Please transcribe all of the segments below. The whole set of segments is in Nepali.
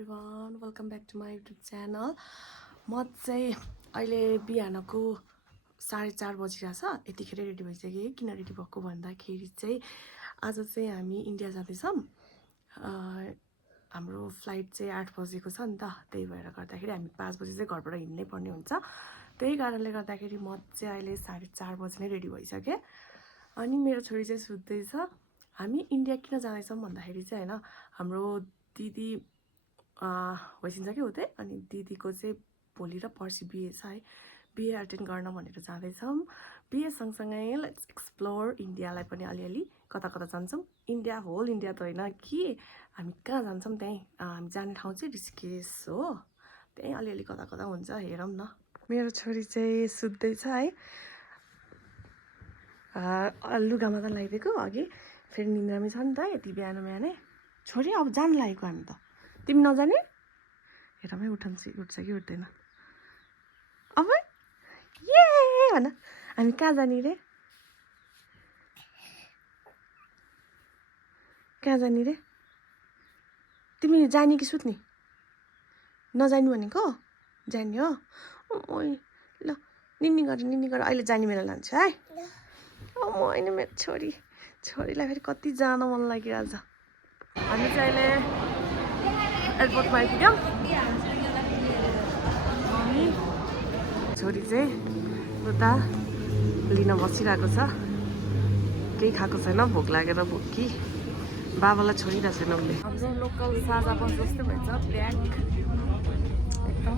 Everyone welcome back to my YouTube channel. म चाहिँ अहिले बिहानको 4:30 बजिरहेछ। यतिखेर रेडी भइसकेँ। किन रेडी भएको भन्दाखेरि चाहिँ आज चाहिँ हामी इन्डिया जाँदैछौँ। हाम्रो फ्लाइट चाहिँ 8 बजेको छ नि त, त्यही भएर गर्दाखेरि हामी 5 बजी चाहिँ घरबाट हिँड्नै पर्ने हुन्छ। त्यही कारणले गर्दाखेरि म चाहिँ अहिले 4:30 बजी नै रेडी भइसकेँ। अनि मेरो छोरी चाहिँ सुत्दैछ। हामी इन्डिया किन जाँदैछौँ भन्दाखेरि चाहिँ होइन, हाम्रो दिदी भइसकिन्छ कि उतै, अनि दिदीको चाहिँ भोलि र पर्सि बिहे छ है। बिहे अटेन्ड गर्न भनेर जाँदैछौँ। बिहे सँगसँगै लेट्स एक्सप्लोर इन्डियालाई पनि अलिअलि कता कता जान्छौँ। इन्डिया होल इन्डिया त होइन कि, हामी कहाँ जान्छौँ त्यहीँ। हामी जाने ठाउँ चाहिँ ऋषिकेश हो। त्यहीँ अलिअलि कता कता हुन्छ, हेरौँ न। मेरो छोरी चाहिँ सुत्दैछ है। लुगा मात्र लगाइदिएको अघि, फेरि निन्द्रामै छ नि त यति बिहान बिहानै। छोरी अब जानु लागेको हामी त, तिमी नजाने? हेरमै उठ्छ कि उठ्दैन। अब ये भन, हामी कहाँ जाने रे? कहाँ जाने रे? तिमी जाने कि सुत्ने? नजाने भनेको? जाने हो? ओइ ल, निनी गर अहिले जाने बेला लान्छु है। म होइन, मेरो छोरीलाई फेरि कति जान मन लागिरहेछ। हामी चाहिँ अहिले एयरपोर्टमा आइपुग्यौँ। अनि छोरी चाहिँ उता लिन बसिरहेको छ। केही खाएको छैन, भोक लागेर भोकी बाबालाई छोडिरहेको छैन उसले। हाम्रो लोकल साझा बस जस्तै भएछ, ब्याग एकदम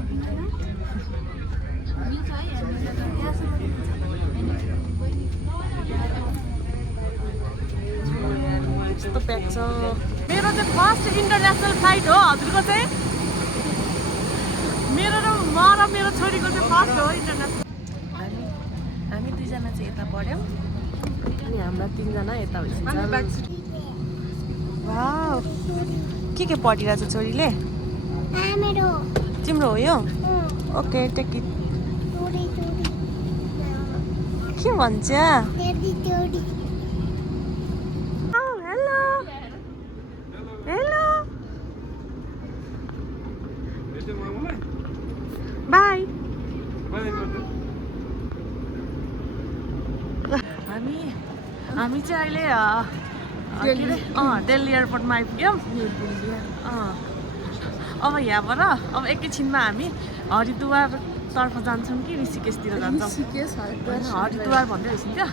यस्तो ब्याग छ। मेरो चाहिँ फर्स्ट इन्टरनेसनल फ्लाइट हो हजुरको चाहिँ। मेरो छोरीको चाहिँ फर्स्ट हो इन्टरनेसनल। हामी दुईजना चाहिँ यता पढ्यौँ अनि हाम्रा 3जना यता भइसक्छ। वाउ, के पढिरहेछ छोरीले? तिम्रो हो यो? Okay, take it. के भन्छ? बाई। हामी चाहिँ अहिले दिल्ली एयरपोर्टमा आइपुग्यौँ। अब यहाँबाट अब एकैछिनमा हामी हरिद्वारतर्फ जान्छौँ कि ऋषिकेशतिर जान्छौँ। हरिद्वार भन्दै रहेछ नि त्यो,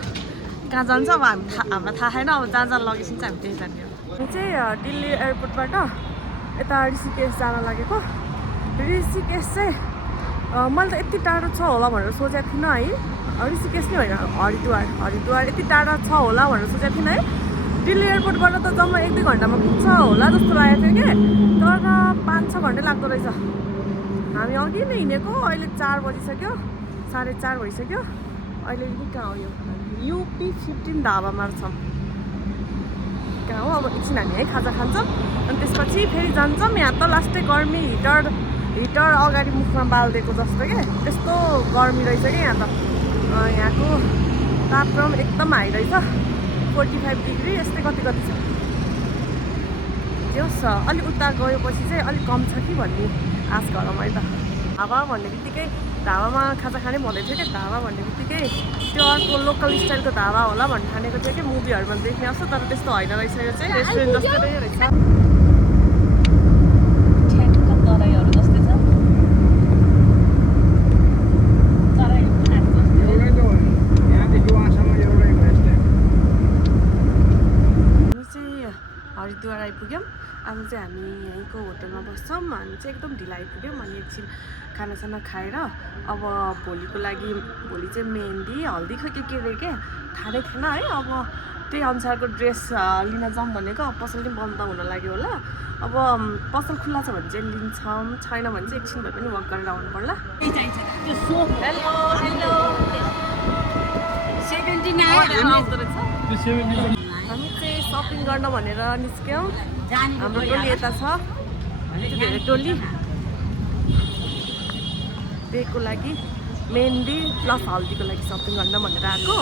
कहाँ जान्छ अब हामीलाई थाहा छैन। अब जहाँ लगेपछि चाहिँ हामी त्यही जाने हो। हामी चाहिँ दिल्ली एयरपोर्टबाट यता ऋषिकेश जान लागेको। ऋषिकेश चाहिँ मैले त यति टाढो छ होला भनेर सोचेको थिइनँ है। ऋषिकेश नै होइन, हरिद्वार यति टाढा छ होला भनेर सोचेको थिइनँ है। दिल्ली एयरपोर्टबाट त जम्मा 1-2 घन्टामा पुग्छ होला जस्तो लागेको थियो कि, तर 5-6 घन्टा लाग्दो रहेछ। हामी अघि नै हिँडेको, अहिले 4 बजिसक्यो, 4:30 भइसक्यो। अहिले कहाँ हो यो? UP 15 ढाबामा छौँ। कहाँ हो? अब एकछिन हामी है खाजा खान्छौँ अनि त्यसपछि फेरि जान्छौँ। यहाँ त लास्टै गर्मी, हिटर अगाडि मुखमा बालिदिएको जस्तो के, त्यस्तो गर्मी रहेछ कि यहाँ त। यहाँको तापक्रम एकदम हाई रहेछ, 45 डिग्री यस्तै कति छ। त्यो छ, अलिक उता गएपछि चाहिँ अलिक कम छ कि भन्ने आश गरौँ है त। ढाबा भन्ने बित्तिकै ढाबामा खाजा खाने भन्दै थियो क्या। ढाबा भन्ने बित्तिकै त्यो अर्को लोकल स्टाइलको ढाबा होला भन्ने ठानेको थियो कि, मुभीहरूमा देख्ने जस्तो। तर त्यस्तो होइन रहेछ, यो चाहिँ रेस्टुरेन्ट जस्तै रहेछ। हरिद्वार आइपुग्यौँ। अब चाहिँ हामी यहीँको होटलमा बस्छौँ। हामी चाहिँ एकदम ढिलो आइपुग्यौँ। अनि एकछिन खानासाना खाएर अब भोलि चाहिँ मेहन्दी हल्दी खै के रे के थाहा नै थिएन है। अब त्यही अनुसारको ड्रेस लिन जाऊँ भनेको। पसल पनि बन्द हुन लाग्यो होला। अब पसल खुल्ला छ भने चाहिँ लिन्छौँ, छैन भने चाहिँ एकछिन भए पनि वक गरेर आउनु पर्ला। हामी चाहिँ सपिङ गर्न भनेर निस्क्यौँ। हाम्रो टोली यता छ, धेरै टोली बिहेको लागि मेहन्दी प्लस हल्दीको लागि सपिङ गर्न भनेर आएको।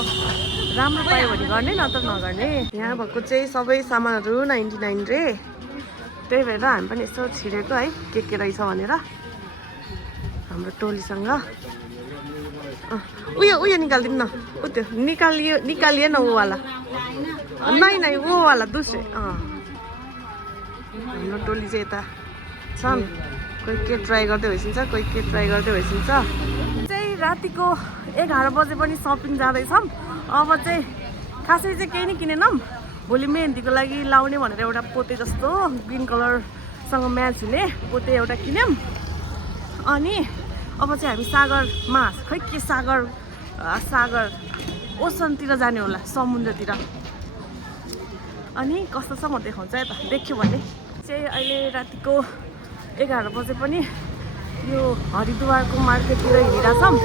राम्रो पायो भने गर्ने, नत्र नगर्ने। यहाँ भएको चाहिँ सबै सामानहरू 99 रे। त्यही भएर हामी पनि यसो छिरेको है के रहेछ भनेर हाम्रो टोलीसँग उयो निकालिदिनु न उ त्यो निकालिए न ऊवाला नै ऊवाला दुसरे हाम्रो टोली चाहिँ यता छन् कोही के ट्राई गर्दै भइसिन्छ कोही के ट्राई गर्दै भइसिन्छ चाहिँ रातिको 11 बजे पनि सपिङ जाँदैछौँ अब चाहिँ खासै चाहिँ केही नै किनेनौँ भोलि मेहन्दीको लागि लाउने भनेर एउटा पोते जस्तो ग्रिन कलरसँग म्याच हुने पोते एउटा किन्यौँ अनि अब चाहिँ हामी सागरमा खै के सागर ओसनतिर जाने होला समुद्रतिर अनि कस्तो छ म देखाउँछु है त देख्यो भने चाहिँ अहिले रातिको 11 बजे पनि यो हरिद्वारको मार्केटतिर हिँडिरहेछौँ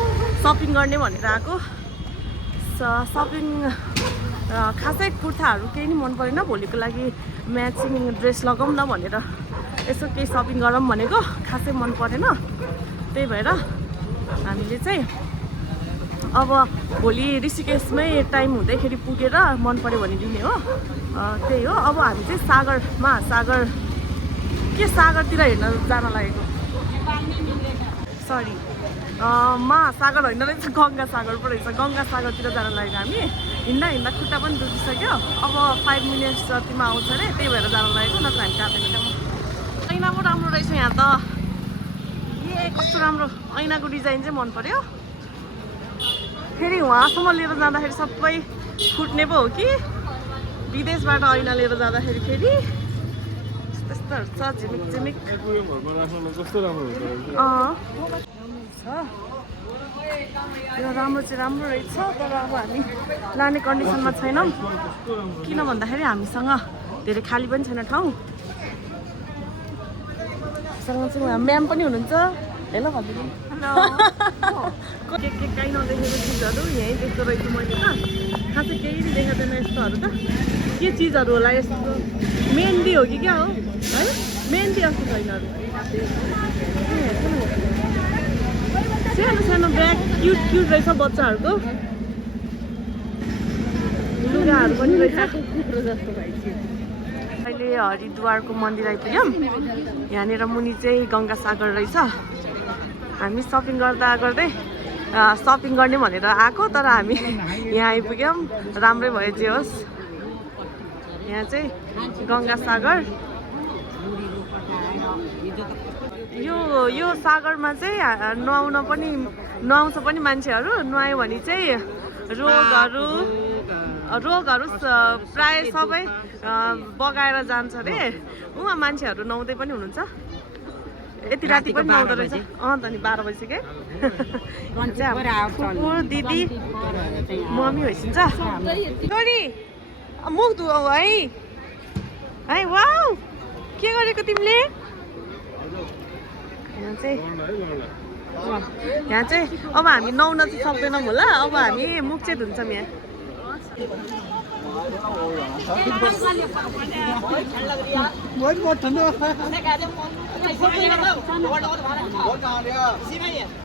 सपिङ गर्ने भनेर आएको सपिङ खासै कुर्ताहरू केही नि मन परेन भोलिको लागि म्याचिङ ड्रेस लगाउँ न भनेर यसो केही सपिङ गरौँ भनेको खासै मन परेन त्यही भएर हामीले चाहिँ अब भोलि ऋषिकेशमै टाइम हुँदैखेरि पुगेर मन पऱ्यो भने लिने हो त्यही हो अब हामी चाहिँ सागरतिर हिँड्न जान लागेको सरी महासागर होइन रहेछ गङ्गासागर पो रहेछ गङ्गासागरतिर जान लागेको हामी हिँड्दा खुट्टा पनि दुखिसक्यो अब 5 मिनट्स जतिमा आउँछ अरे त्यही भएर जान लागेको नत्र हामी जाँदैन ऐना पो राम्रो रहेछ यहाँ त कस्तो राम्रो ऐनाको डिजाइन चाहिँ मन पर्यो फेरि उहाँसम्म लिएर जाँदाखेरि सबै फुट्ने पो हो कि विदेशबाट ऐना लिएर जाँदाखेरि फेरि त्यस्तोहरू छ झिमिक यो राम्रो चाहिँ राम्रो रहेछ तर अब हामी लाने कन्डिसनमा छैनौँ किन भन्दाखेरि हामीसँग धेरै खाली पनि छैन ठाउँ सँग चाहिँ म्याम पनि हुनुहुन्छ हेलो भनिदिनु के काहीँ नदेखेको चिजहरू यहीँ देख्दो रहेछु मैले त खासै केही पनि देखाउँदैन यस्तोहरू त के चिजहरू होला यस्तो मेहन्दी हो कि क्या हो है मेहन्दी जस्तो छैन सानो ब्याग क्युट रहेछ बच्चाहरूको लुगाहरू पनि रहेछ अहिले हरिद्वारको मन्दिर आइपुग्यौँ यहाँनिर मुनि चाहिँ गङ्गासागर रहेछ हामी सपिङ गर्दै सपिङ गर्ने भनेर आएको तर हामी यहाँ आइपुग्यौँ राम्रै भयो जे होस् यहाँ चाहिँ गङ्गासागर यो सागरमा चाहिँ नुहाउँछ पनि मान्छेहरू नुहायो भने चाहिँ रोगहरू प्राय सबै बगाएर जान्छ अरे उहाँ मान्छेहरू नुहाउँदै पनि हुनुहुन्छ यति राति पनि नुहाउँदो रहेछ त नि 12 बजिसक्यो कुकुर दिदी मम्मी होइसिन्छ मुख धुऊ है वाउ के गरेको तिमीले यहाँ चाहिँ अब हामी नुहाउन चाहिँ सक्दैनौँ होला अब हामी मुख चाहिँ धुन्छौँ यहाँ